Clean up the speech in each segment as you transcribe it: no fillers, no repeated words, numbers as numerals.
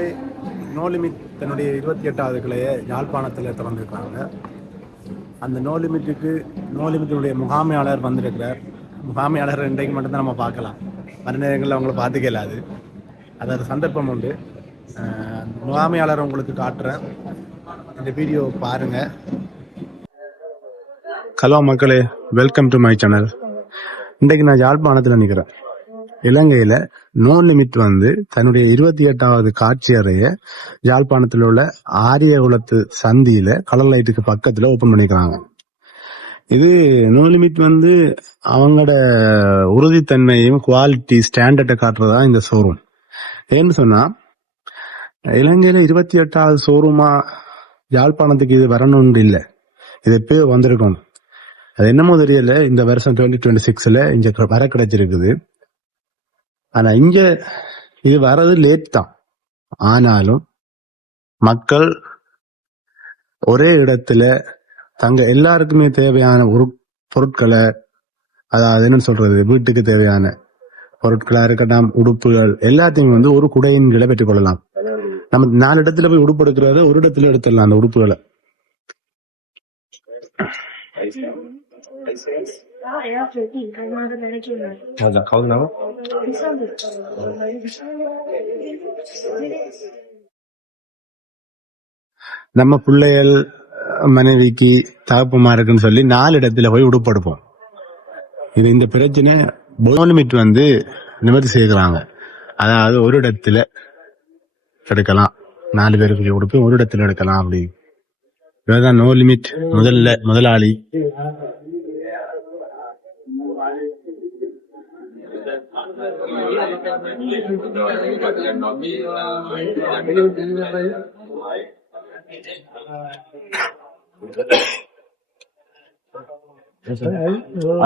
மக்களே, no limit தன்னுடைய 28வது கிளையை யாழ்ப்பாணத்தில் திறந்துருக்கிறாங்க. அந்த நோ லிமிட்டினுடைய முகாமையாளர் வந்திருக்கிறார். முகாமையாளர் இன்றைக்கு மட்டும்தான் நம்ம பார்க்கலாம், மறு நேரங்களில் அவங்கள பார்த்துக்க இயலாது. அதாவது சந்தர்ப்பம் உண்டு. முகாமையாளர் உங்களுக்கு காட்டுறேன், இந்த வீடியோ பாருங்கள். ஹலோ மக்களே, வெல்கம் டு மை சேனல். இன்றைக்கு நான் யாழ்ப்பாணத்தில் நிற்கிறேன். இலங்கையில நோ லிமிட் தன்னுடைய 28வது காட்சி அறைய யாழ்ப்பாணத்தில் உள்ள ஆரியகுளத்து சந்தியில கலர் லைட்டுக்கு பக்கத்துல ஓபன் பண்ணிக்கிறாங்க. இது நோ லிமிட் அவங்களோட உறுதித்தன்மையும் குவாலிட்டி ஸ்டாண்டர்டை காட்டுறதா இந்த ஷோரூம். ஏன்னு சொன்னா, இலங்கையில 28வது ஷோரூமா யாழ்ப்பாணத்துக்கு இது வரணும்னு இல்லை, இது எப்பயோ வந்திருக்கும். அது என்னமோ தெரியல, இந்த வருஷம் 2026ல இங்க வர கிடைச்சிருக்குது. ஆனா இங்க இது வர்றது லேட் தான். ஆனாலும் மக்கள் ஒரே இடத்துல தங்க எல்லாருக்குமே தேவையான பொருட்களை, அதாவது என்ன சொல்றது, வீட்டுக்கு தேவையான பொருட்களா இருக்கட்டும், உடுப்புகள் எல்லாத்தையும் ஒரு குடையின் கீழே பெற்றுக் கொள்ளலாம். நம்ம 4 இடத்துல போய் உடுப்பு எடுக்கிறாரு, ஒரு இடத்துல எடுத்துடலாம் அந்த உடுப்புகளை. நம்ம பிள்ளைகள் மனைவிக்கு தகப்பமா இருக்குன்னு சொல்லி 4 இடத்துல போய் உடுப்படுப்போம். இது இந்த பிரச்சனை லிமிட் நிவர்த்தி செய்கிறாங்க. அதாவது ஒரு இடத்துல எடுக்கலாம், 4 பேருக்கு உடுப்பு ஒரு இடத்துல எடுக்கலாம். அப்படி இதுதான் நோ லிமிட் முதலாளி.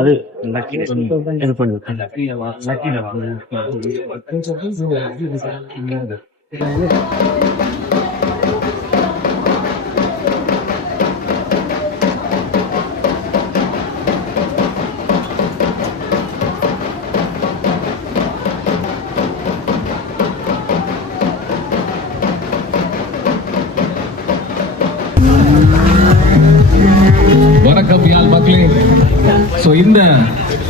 அது வணக்கம் யாழ் மக்களே. ஸோ இந்த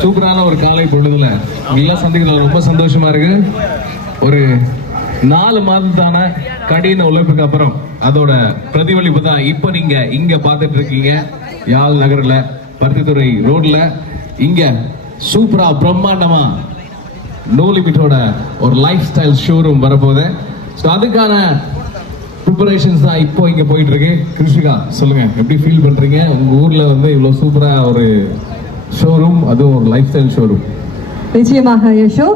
சூப்பரான ஒரு காலை பொழுதுல எல்லாம் சந்திக்கிறது ரொம்ப சந்தோஷமா இருக்கு. ஒரு 4 மாதத்தான கடின உழைப்புக்கு அப்புறம் அதோட பிரதிபலிப்பு தான் இப்போ நீங்க இங்க பார்த்துட்டு இருக்கீங்க. யாழ் நகர்ல பருத்தித்துறை ரோட்ல இங்க சூப்பரா பிரம்மாண்டமா நோ லிமிட்டோட ஒரு லைஃப் ஸ்டைல் ஷோரூம் வரப்போகுது. ஸோ அதுக்கான ப்ரிப்பரேஷன்ஸ் தான் இப்போ இங்க போயிட்டு இருக்கு. கிருஷிகா, சொல்லுங்க, எப்படி ஃபீல் பண்றீங்க? உங்க ஊர்ல இவ்வளவு சூப்பரா ஒரு ஷோரூம், அதுவும் ஒரு லைஃப் ஸ்டைல் ஷோரூம். நிச்சயமாக யசோ,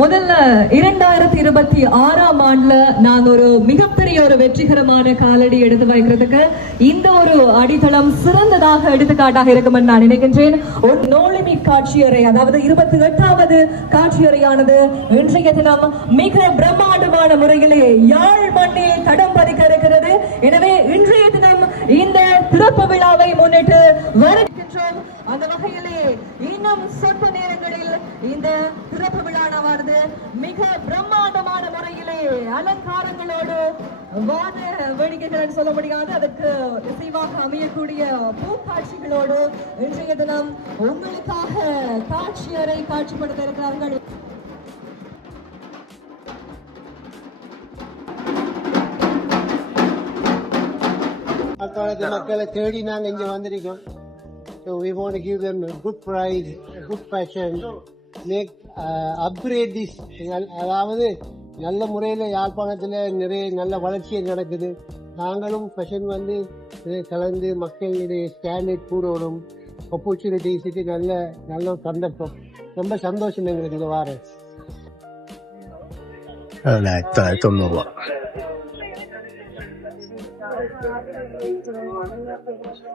முதல்ல 2026ஆம் ஆண்டுல நான் ஒரு மிகப்பெரிய ஒரு வெற்றிகரமான காலடி எடுத்து வைக்கிறதுக்கு இந்த ஒரு அடித்தளம் சிறந்ததாக எடுத்துக்காட்டாக இருக்கும் என்று நான் நினைக்கின்றேன். ஒரு நோ லிமிட் காட்சியறை, அதாவது 28வது காட்சியறையானது இன்றைய தினம் மிக பிரம்மாண்டமான முறையிலே யாழ் மண்ணில் தடம் பதிக்க இருக்கிறது. எனவே இன்றைய தினம் இந்த திறப்பு விழாவை முன்னிட்டு வருகின்றோம். அந்த வகையிலே இன்னும் சொற்ப நேரங்களில் இந்த திறப்பு விழாவானது மிக பிரம்மாண்டமான முறையிலே அலங்காரங்களோடு, வான வேடிக்கைகள் சொல்ல முடியாது, அதற்கு இசைவாக அமையக்கூடிய பூக்காட்சிகளோடு இன்றைய தினம் உங்களுக்காக காட்சியறை காட்சிப்படுத்த இருக்கிறார்கள். மக்களை தேடி நாங்க இங்க வந்திருக்கோம். So we want to give them a good price, a good fashion, make upgrade this. அதாவது நல்ல முறையில் யாழ்ப்பாணத்தில் நிறைய நல்ல வளர்ச்சி நடக்குது. நாங்களும் ஃபேஷன் கலந்து மக்களுடைய ஸ்டாண்டர்ட் கூடணும், ஆப்பர்ச்சுனிட்டிஸுக்கு நல்ல சந்தர்ப்பம். ரொம்ப சந்தோஷம் எங்களுக்கு இந்த வாரம். 990ரூபா.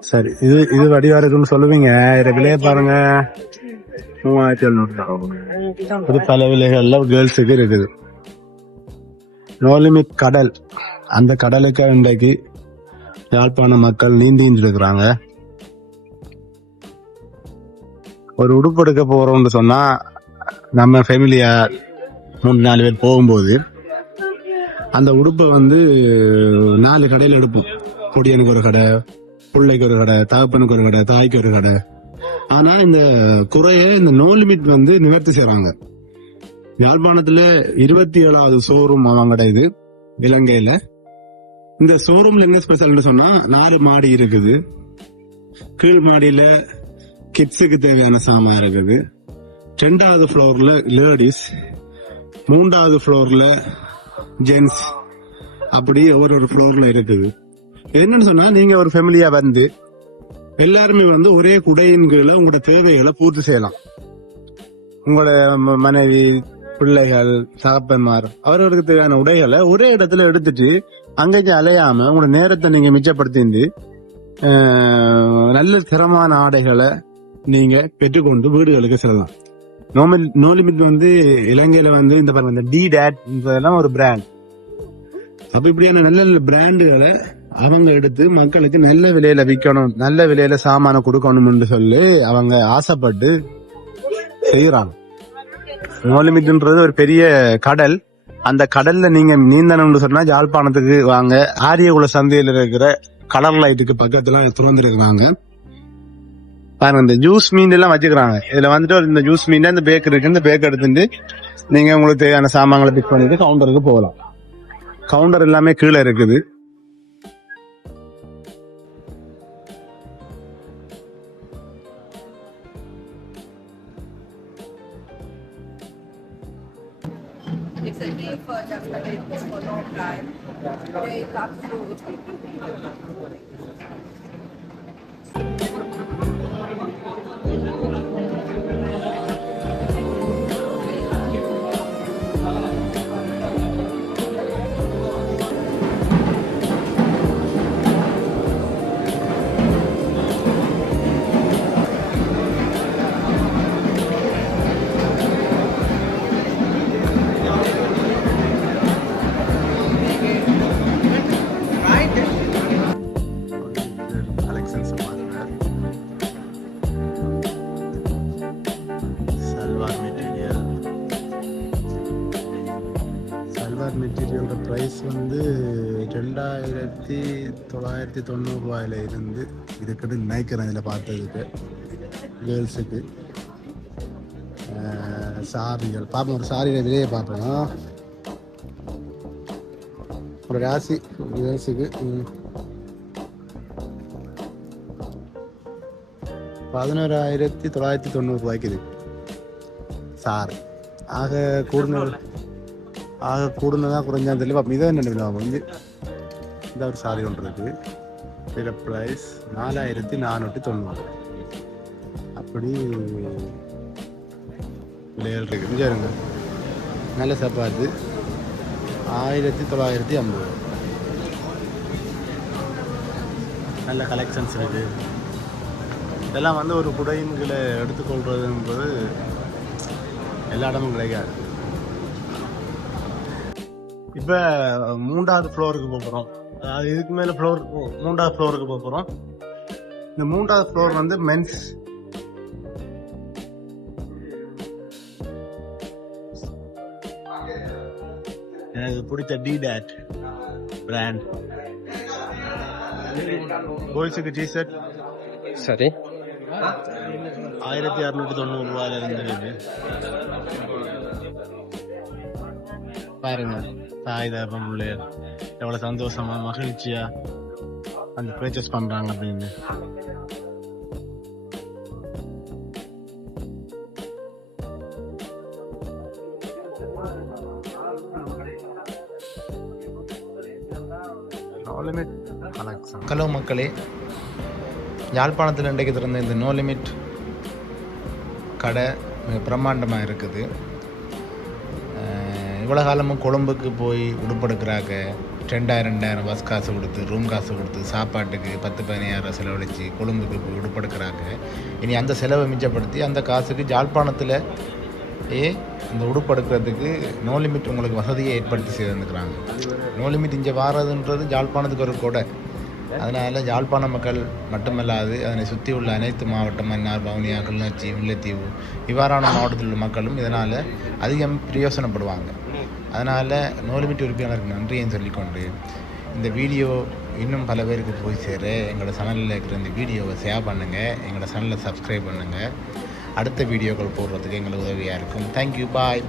சரி, இது வடிவா இருக்குன்னு சொல்லுவீங்க. விலையை பாருங்க, 3700. இது பல விலைகள்ல கேர்ள்ஸுக்கு இருக்குது. நோ லிமிட் கடல், அந்த கடலுக்கு இன்றைக்கு யாழ்ப்பாண மக்கள் நீந்தின்னு இருக்கிறாங்க. ஒரு உடுப்பு எடுக்க போறோம்னு சொன்னா நம்ம ஃபேமிலியா 3-4 பேர் போகும்போது அந்த உடுப்பை வந்து 4 கடையில எடுப்போம். பொடியனுக்கு ஒரு கடை, பிள்ளைக்கு ஒரு கடை, தகப்பனுக்கு ஒரு கடை, தாய்க்கு ஒரு கடை. ஆனா இந்த குறைய இந்த நோ லிமிட் வந்து நிவர்த்தி செய்றாங்க. யாழ்ப்பாணத்துல 27வது ஷோரூம் அவங்கட இது இலங்கையில. இந்த ஷோரூம்ல என்ன ஸ்பெஷல்னு சொன்னா 4 மாடி இருக்குது. கீழ் மாடியில கிட்ஸுக்கு தேவையான சாமான் இருக்குது. 2வது ஃப்ளோர்ல லேடிஸ், 3வது ஃப்ளோர்ல ஜென்ஸ், அப்படி ஒரு ஃப்ளோர்ல இருக்குது. என்னன்னு சொன்னா நீங்க ஒரு ஃபேமிலியா வந்து எல்லாருமே வந்து ஒரே குடையின் கீழே உங்களோட தேவைகளை பூர்த்தி செய்யலாம். உங்களோட மனைவி, பிள்ளைகள், தகப்பன்மார் அவர்களுக்கு தேவையான உடைகளை ஒரே இடத்துல எடுத்துட்டு அங்கேயும் அலையாம உங்களோட நேரத்தை நீங்க மிச்சப்படுத்தி நல்ல தரமான ஆடைகளை நீங்க பெற்றுக்கொண்டு வீடுகளுக்கு செல்லலாம். நோ லிமிட் வந்து இலங்கையில வந்து இந்த பாருங்க இந்த D-DAT ஒரு பிராண்ட். அப்ப இப்படியான நல்ல நல்ல பிராண்டுகளை அவங்க எடுத்து மக்களுக்கு நல்ல விலையில விற்கணும், நல்ல விலையில சாமான கொடுக்கணும்னு சொல்லி அவங்க ஆசைப்பட்டு செய்யறாங்க. நோ லிமிட்ன்றது ஒரு பெரிய கடல். அந்த கடல்ல நீங்க நீந்தணும்னு சொன்னா யாழ்ப்பாணத்துக்கு வாங்க. ஆரியகுல சந்தையில இருக்கிற கடல் லைட்டுக்கு பக்கத்துல திறந்துருக்காங்க. பாருங்க இந்த ஜூஸ் மீன் எல்லாம் வச்சுக்கிறாங்க. இதுல வந்துட்டு இந்த ஜூஸ் மீன் இந்த பேக் இருக்கு. இந்த பேக் எடுத்துட்டு நீங்க உங்களுக்கு தேவையான சாமான்களை பிக் பண்ணிட்டு கவுண்டருக்கு போகலாம். கவுண்டர் எல்லாமே கீழே இருக்குது. It's a day for just a day for long time. They come through. Salwar மெட்டீரியலோட ப்ரைஸ் வந்து 2990 ரூபாயில இருந்து இதுக்கிட்ட நினைக்கிறேன். இதில் பார்த்ததுக்கு கேர்ள்ஸுக்கு சாரிகள் பார்ப்போம். ஒரு சாரியோட விலையை பார்ப்போம். ஒரு ராசி கேர்ள்ஸுக்கு 11,990 ரூபாய்க்கு இது சாரி. ஆக கூடுனதான் குறைஞ்சான்னு தெரியல. இதை என்ன வந்து இந்த ஒரு சாரி ஒன்று இருக்கு. இதோட ப்ரைஸ் 4,490 அப்படி விலைகள் இருக்கு. சரிங்க, நல்ல சப்பாத்து 1,950. நல்ல கலெக்ஷன்ஸ் இருக்கு. இதெல்லாம் வந்து ஒரு குடையின்களை எடுத்துக்கொள்றதுன்றது எல்லா இடமும் கிடைக்காது. இப்போ 3வது ஃப்ளோருக்கு போகிறோம். அதாவது இதுக்கு மேலே 3வது ஃப்ளோருக்கு போகிறோம். இந்த 3வது ஃப்ளோர் வந்து மென்ஸ். எனக்கு பிடிச்ச D-DAT பிராண்ட் பாய்ஸுக்கு டிஷர்ட் சரி 1,690 ரூபாயில இருந்து பாருங்க. தாய் தகப்பன் பிள்ளையர் எவ்வளவு சந்தோஷமா மகிழ்ச்சியா அந்த பர்ச்சேஸ் பண்றாங்க அப்படின்னு. ஹலோ மக்களே, யாழ்ப்பாணத்தில் இன்றைக்கு திறந்த இந்த நோ லிமிட் கடை மிக பிரம்மாண்டமாக இருக்குது. இவ்வளோ காலமும் கொழும்புக்கு போய் உடுப்படுக்கிறாங்க. 2,000 பஸ் காசு கொடுத்து, ரூம் காசு கொடுத்து, சாப்பாட்டுக்கு 10-15,000 செலவழித்து கொழும்புக்கு போய் உடுப்படுக்கிறாங்க. இனி அந்த செலவை மிச்சப்படுத்தி அந்த காசுக்கு யாழ்ப்பாணத்தில் இந்த உடுப்படுக்கிறதுக்கு நோ லிமிட் உங்களுக்கு வசதியை ஏற்படுத்தி செய்திருந்துக்கிறாங்க. நோ லிமிட் இங்கே வாரதுன்றது யாழ்ப்பாணத்துக்கு ஒரு கொடை. அதனால் யாழ்ப்பாண மக்கள் மட்டுமல்லாது அதனை சுற்றி உள்ள அனைத்து மாவட்டம், மன்னார், வவுனியா, கிளிநொச்சி, முல்லைத்தீவு இவ்வாறான மாவட்டத்தில் உள்ள மக்களும் இதனால் அதிகம் பிரயோசனப்படுவாங்க. அதனால் நோ லிமிட் உறுப்பினருக்கு நன்றின்னு சொல்லிக்கொண்டு இந்த வீடியோ இன்னும் பல பேருக்கு போய் சேர எங்களோட சேனலில் இருக்கிற இந்த வீடியோவை ஷேர் பண்ணுங்கள், எங்களோட சேனலை சப்ஸ்கிரைப் பண்ணுங்கள். அடுத்த வீடியோக்கள் போடுறதுக்கு எங்களுக்கு உதவியாக இருக்கும். தேங்க்யூ, பாய்.